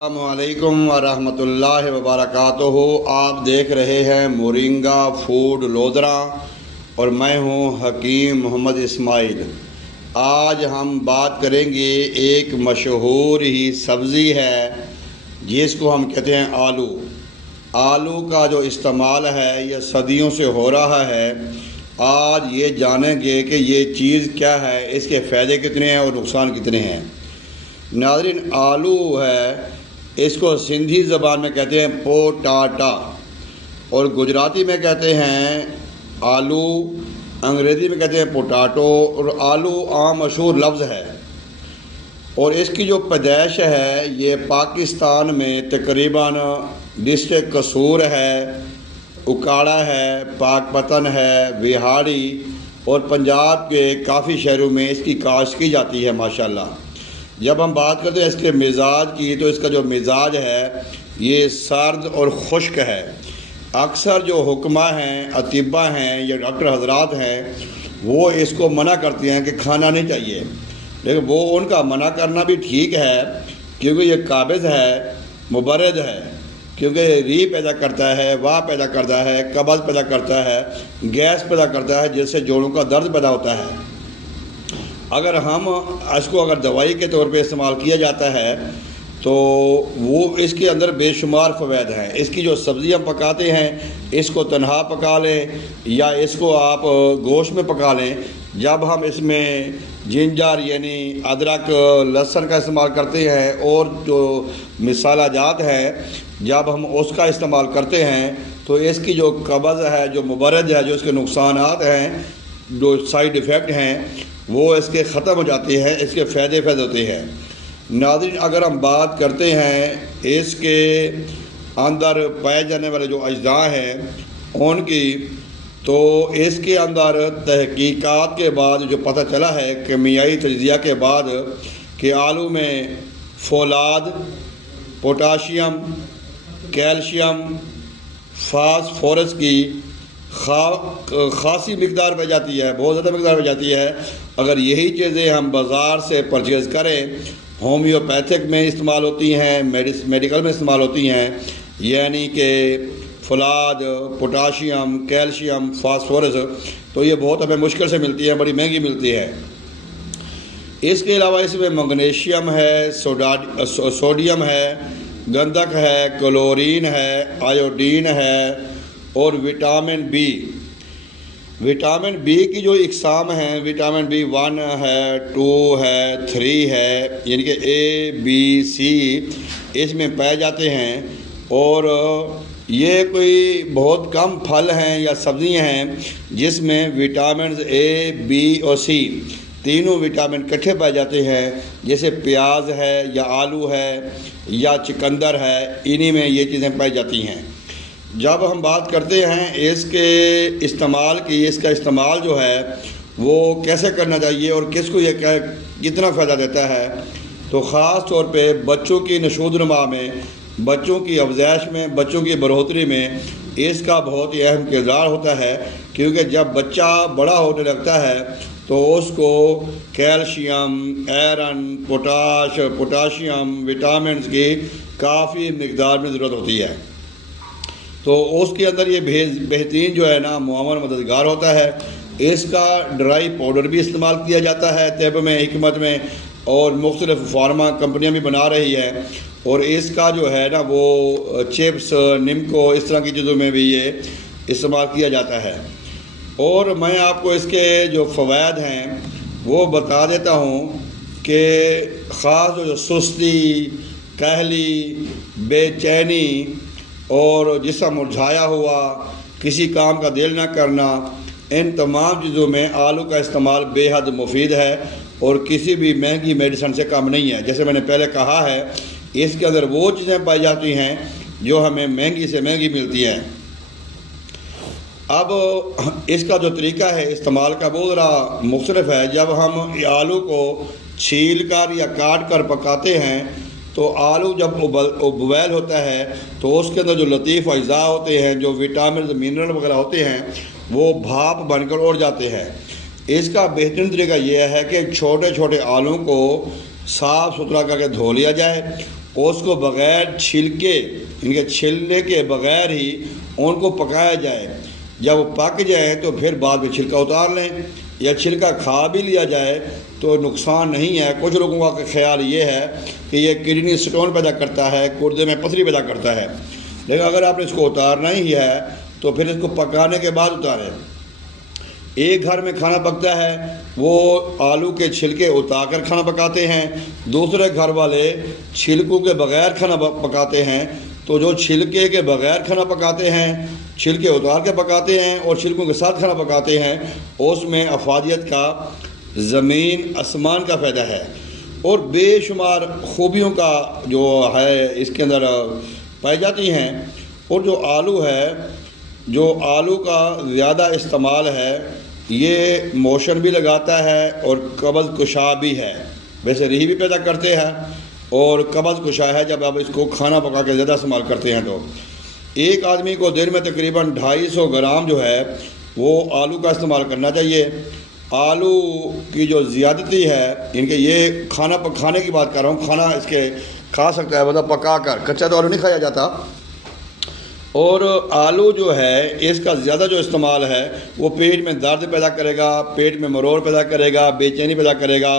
السلام علیکم ورحمۃ اللہ وبرکاتہ۔ آپ دیکھ رہے ہیں مورنگا فوڈ لودھرا اور میں ہوں حکیم محمد اسماعیل۔ آج ہم بات کریں گے ایک مشہور ہی سبزی ہے جس کو ہم کہتے ہیں آلو۔ آلو کا جو استعمال ہے یہ صدیوں سے ہو رہا ہے۔ آج یہ جانیں گے کہ یہ چیز کیا ہے، اس کے فائدے کتنے ہیں اور نقصان کتنے ہیں۔ ناظرین، آلو ہے، اس کو سندھی زبان میں کہتے ہیں پوٹاٹا اور گجراتی میں کہتے ہیں آلو، انگریزی میں کہتے ہیں پوٹاٹو، اور آلو عام مشہور لفظ ہے۔ اور اس کی جو پیدائش ہے یہ پاکستان میں تقریباً ڈسٹرکٹ قصور ہے، اکاڑا ہے، پاک پتن ہے، وہاڑی اور پنجاب کے کافی شہروں میں اس کی کاشت کی جاتی ہے ماشاءاللہ۔ جب ہم بات کرتے ہیں اس کے مزاج کی تو اس کا جو مزاج ہے یہ سرد اور خشک ہے۔ اکثر جو حکمہ ہیں، اطباء ہیں یا ڈاکٹر حضرات ہیں وہ اس کو منع کرتے ہیں کہ کھانا نہیں چاہیے، لیکن وہ ان کا منع کرنا بھی ٹھیک ہے کیونکہ یہ قابض ہے، مبرد ہے، کیونکہ یہ ری پیدا کرتا ہے، واہ پیدا کرتا ہے، قبض پیدا کرتا ہے، گیس پیدا کرتا ہے، جس سے جوڑوں کا درد پیدا ہوتا ہے۔ اگر ہم اس کو دوائی کے طور پہ استعمال کیا جاتا ہے تو وہ اس کے اندر بے شمار فوائد ہیں۔ اس کی جو سبزی ہم پکاتے ہیں اس کو تنہا پکا لیں یا اس کو آپ گوشت میں پکا لیں، جب ہم اس میں جنجر یعنی ادرک لہسن کا استعمال کرتے ہیں اور جو مصالحہ جات ہیں جب ہم اس کا استعمال کرتے ہیں تو اس کی جو قبض ہے، جو مبرد ہے، جو اس کے نقصانات ہیں، جو سائیڈ ایفیکٹ ہیں وہ اس کے ختم ہو جاتے ہیں، اس کے فائدے ہوتے ہیں۔ ناظرین، اگر ہم بات کرتے ہیں اس کے اندر پائے جانے والے جو اجزاء ہیں ان کی، تو اس کے اندر تحقیقات کے بعد جو پتہ چلا ہے کیمیائی تجزیہ کے بعد کہ آلو میں فولاد، پوٹاشیم، کیلشیم، فاسفورس کی خاصی مقدار پہ جاتی ہے، بہت زیادہ مقدار پہ جاتی ہے۔ اگر یہی چیزیں ہم بازار سے پرچیز کریں، ہومیوپیتھک میں استعمال ہوتی ہیں، میڈیکل میں استعمال ہوتی ہیں، یعنی کہ فولاد، پوٹاشیم، کیلشیم، فاسفورس، تو یہ بہت ہمیں مشکل سے ملتی ہے، بڑی مہنگی ملتی ہے۔ اس کے علاوہ اس میں میگنیشیم ہے، سوڈیم ہے، گندھک ہے، کلورین ہے، آیوڈین ہے اور وٹامن بی۔ وٹامن بی کی جو اقسام ہیں، وٹامن بی 1 ہے، 2 ہے، 3 ہے، یعنی کہ اے بی سی اس میں پائے جاتے ہیں۔ اور یہ کوئی بہت کم پھل ہیں یا سبزیاں ہیں جس میں وٹامنز اے، بی اور سی تینوں وٹامن اکٹھے پائے جاتے ہیں، جیسے پیاز ہے یا آلو ہے یا چکندر ہے، انہی میں یہ چیزیں پائی جاتی ہیں۔ جب ہم بات کرتے ہیں اس کے استعمال کی، اس کا استعمال جو ہے وہ کیسے کرنا چاہیے اور کس کو یہ کتنا فائدہ دیتا ہے، تو خاص طور پہ بچوں کی نشو و نما میں، بچوں کی افزائش میں، بچوں کی بڑھوتری میں اس کا بہت ہی اہم کردار ہوتا ہے، کیونکہ جب بچہ بڑا ہونے لگتا ہے تو اس کو کیلشیم، ایرن، پوٹاشیم، وٹامنز کی کافی مقدار میں ضرورت ہوتی ہے۔ تو اس کے اندر یہ بہترین جو ہے نا معاون مددگار ہوتا ہے۔ اس کا ڈرائی پاؤڈر بھی استعمال کیا جاتا ہے طب میں، حکمت میں، اور مختلف فارما کمپنیاں بھی بنا رہی ہے۔ اور اس کا جو ہے نا وہ چپس، نمکو، اس طرح کی چیزوں میں بھی یہ استعمال کیا جاتا ہے۔ اور میں آپ کو اس کے جو فوائد ہیں وہ بتا دیتا ہوں کہ خاص جو سستی، کاہلی، بے چینی اور جسم مرجھایا ہوا، کسی کام کا دل نہ کرنا، ان تمام چیزوں میں آلو کا استعمال بے حد مفید ہے اور کسی بھی مہنگی میڈیسن سے کم نہیں ہے۔ جیسے میں نے پہلے کہا ہے اس کے اندر وہ چیزیں پائی جاتی ہیں جو ہمیں مہنگی سے مہنگی ملتی ہیں۔ اب اس کا جو طریقہ ہے استعمال کا وہ ذرا مختلف ہے۔ جب ہم آلو کو چھیل کر یا کاٹ کر پکاتے ہیں تو آلو جب بوائل ہوتا ہے تو اس کے اندر جو لطیف اجزاء ہوتے ہیں، جو وٹامنز، منرل وغیرہ ہوتے ہیں، وہ بھاپ بن کر اڑ جاتے ہیں۔ اس کا بہترین طریقہ یہ ہے کہ چھوٹے چھوٹے آلو کو صاف ستھرا کر کے دھو لیا جائے اس کو بغیر چھلکے، ان کے چھلنے کے بغیر ہی ان کو پکایا جائے۔ جب وہ پک جائیں تو پھر بعد میں چھلکا اتار لیں، یا چھلکا کھا بھی لیا جائے تو نقصان نہیں ہے۔ کچھ لوگوں کا خیال یہ ہے کہ یہ کڈنی سٹون پیدا کرتا ہے، گردے میں پتھری پیدا کرتا ہے، لیکن اگر آپ نے اس کو اتارنا ہی ہے تو پھر اس کو پکانے کے بعد اتاریں۔ ایک گھر میں کھانا پکتا ہے، وہ آلو کے چھلکے اتار کر کھانا پکاتے ہیں، دوسرے گھر والے چھلکوں کے بغیر کھانا پکاتے ہیں۔ تو جو چھلکے کے بغیر کھانا پکاتے ہیں، چھلکے اتار کے پکاتے ہیں اور چھلکوں کے ساتھ کھانا پکاتے ہیں، اس میں افادیت کا زمین آسمان کا فائدہ ہے، اور بے شمار خوبیوں کا جو ہے اس کے اندر پائی جاتی ہیں۔ اور جو آلو ہے، جو آلو کا زیادہ استعمال ہے، یہ موشن بھی لگاتا ہے اور قبض کشا بھی ہے۔ ویسے ریح بھی پیدا کرتے ہیں اور قبض کشا ہے جب آپ اس کو کھانا پکا کے زیادہ استعمال کرتے ہیں۔ تو ایک آدمی کو دن میں تقریباً 250 گرام جو ہے وہ آلو کا استعمال کرنا چاہیے۔ آلو کی جو زیادتی ہے، ان کے یہ کھانے کی بات کر رہا ہوں، کھانا اس کے کھا سکتا ہے، مطلب پکا کر، کچا تو آلو نہیں کھایا جاتا۔ اور آلو جو ہے اس کا زیادہ جو استعمال ہے وہ پیٹ میں درد پیدا کرے گا، پیٹ میں مرور پیدا کرے گا، بے چینی پیدا کرے گا،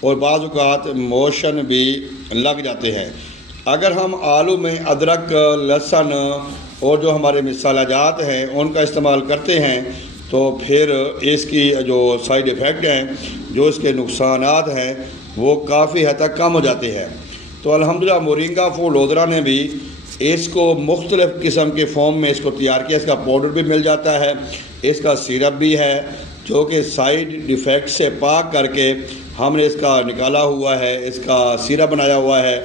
اور بعض اوقات موشن بھی لگ جاتے ہیں۔ اگر ہم آلو میں ادرک، لہسن اور جو ہمارے مسالہ جات ہیں ان کا استعمال کرتے ہیں تو پھر اس کی جو سائیڈ ایفیکٹ ہیں، جو اس کے نقصانات ہیں، وہ کافی حد تک کم ہو جاتے ہیں۔ تو الحمدللہ مورنگا فوڈ لودھرا نے بھی اس کو مختلف قسم کے فارم میں اس کو تیار کیا۔ اس کا پاؤڈر بھی مل جاتا ہے، اس کا سیرپ بھی ہے، جو کہ سائیڈ ڈیفیکٹ سے پاک کر کے ہم نے اس کا نکالا ہوا ہے، اس کا سیرپ بنایا ہوا ہے،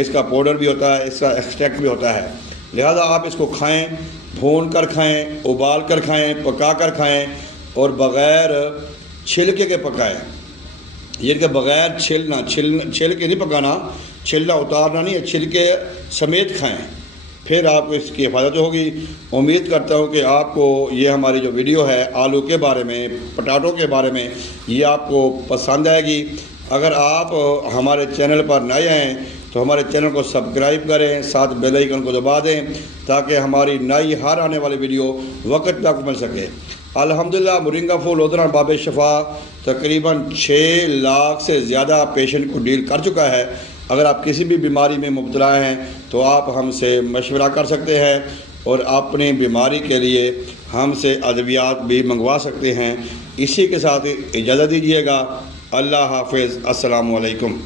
اس کا پاؤڈر بھی ہوتا ہے، اس کا ایکسٹریکٹ بھی ہوتا ہے۔ لہذا آپ اس کو کھائیں، بھون کر کھائیں، ابال کر کھائیں، پکا کر کھائیں، اور بغیر چھلکے کے پکائیں، یہ کہ بغیر چھل کے نہیں پکانا، چھلنا اتارنا نہیں ہے، چھلکے سمیت کھائیں، پھر آپ کو اس کی حفاظت ہوگی۔ امید کرتا ہوں کہ آپ کو یہ ہماری جو ویڈیو ہے آلو کے بارے میں، پٹاٹوں کے بارے میں، یہ آپ کو پسند آئے گی۔ اگر آپ ہمارے چینل پر نئے ہیں تو ہمارے چینل کو سبسکرائب کریں، ساتھ بیل آئیکن کو دبا دیں تاکہ ہماری نئی ہر آنے والی ویڈیو وقت پہ آپ کو مل سکے۔ الحمدللہ مورنگا فوڈ لودھرا باب شفا تقریباً 6 لاکھ سے زیادہ پیشنٹ کو ڈیل کر چکا ہے۔ اگر آپ کسی بھی بیماری میں مبتلا ہیں تو آپ ہم سے مشورہ کر سکتے ہیں اور اپنی بیماری کے لیے ہم سے ادویات بھی منگوا سکتے ہیں۔ اسی کے ساتھ اجازت دیجیے گا۔ اللہ حافظ۔ السلام علیکم۔